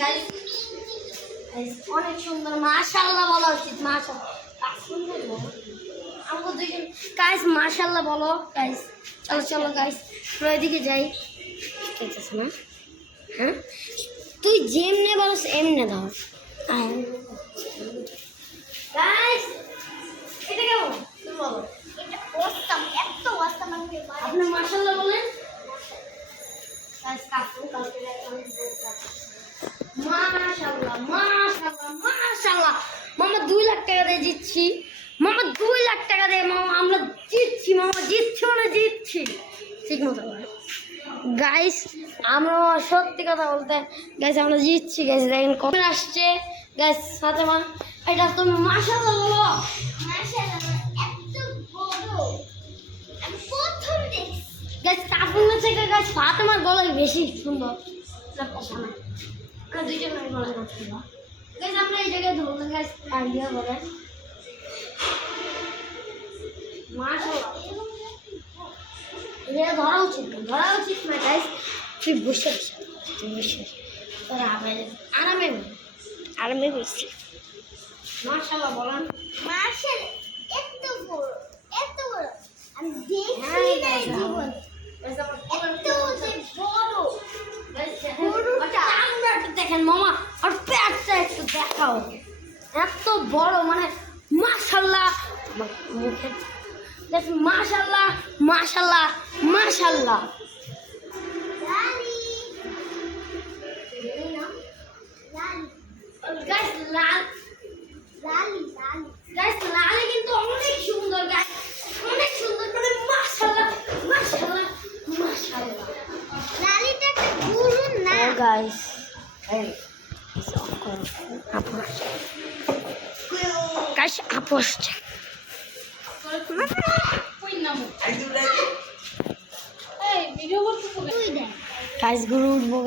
guys অনেক সুন্দর মাশাআল্লাহ বলা উচিত মাশাআল্লাহ সুন্দর আমাকে দুইজন গাইস মাশাআল্লাহ বলো গাইস চলো চলো গাইস পুরো এদিকে যাই ঠিক আছে না হ্যাঁ তুই যেমনে বলস এমনে দাও গাইস এটা কেমন তুমি বলো এটা অসাম এত অসাম আপনি মাশাআল্লাহ বলেন গাইস কাকু কালকে মাশাআল্লাহ মাশাআল্লাহ মাশাআল্লাহ মামা 2 লাখ টাকা দিয়ে জিতছি মামা 2 লাখ টাকা দিয়ে মামা আমরা জিতছি মামা জিতছি মানে জিতছি ঠিক মতো গাইস আমরা সত্যি কথা বলতে গাইস আমরা জিতছি গাইস দেখেন কত আসছে গাইস ফাতেমা এটা তুমি মাশাআল্লাহ বলো মাশাআল্লাহ এত বড় আমি প্রথম দেখছি গাইস কাপুনের থেকে গাইস ফাতেমার গলায় বেশি সুন্দর না পছন্দ আমরা দুইজনের গলায় করছি গাইস আমরা এই জায়গায় ধরুন গাইস আইডিয়া বলে মাশাআল্লাহ এটা ধরা উচিত না গাইস তুই বসে তোর আরামে বসছি মাশাআল্লাহ বলেন মাশাআল্লাহ এত বড় আমি দেখি না জীবন এত বড়টা আমরা একটু দেখেন মামা আর পেটটা একটু দেখাও এত বড় মানে মাশাআল্লাহ মুখে দেখুন মাশাআল্লাহ মাশাআল্লাহ মাশাআল্লাহ গাইস লালি কিন্তু অনেক সুন্দর গাইস অনেক সুন্দর করে মাশাআল্লাহ মাশাআল্লাহ মাশাআল্লাহ লালিটা একটা গুরু না গাইস এই আপোষ গাইস গুরু উঠবো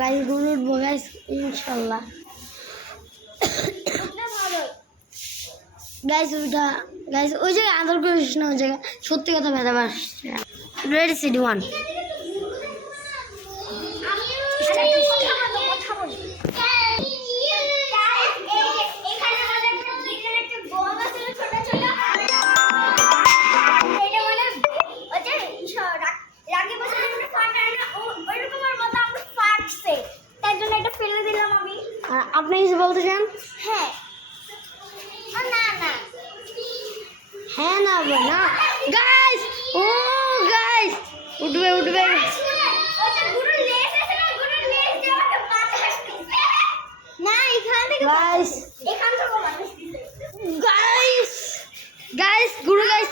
গাইস ইনশাল্লাহ গাইস ওইটা গাইস ওই জায়গায় আদর করিস না ওই জায়গায় সত্যি কথা ভেদা পাস রেডি সিডি 1 আপনি কিছু বলতে চান হ্যাঁ না গাইস ও গাইস উঠবে গাইস গুরু গাইস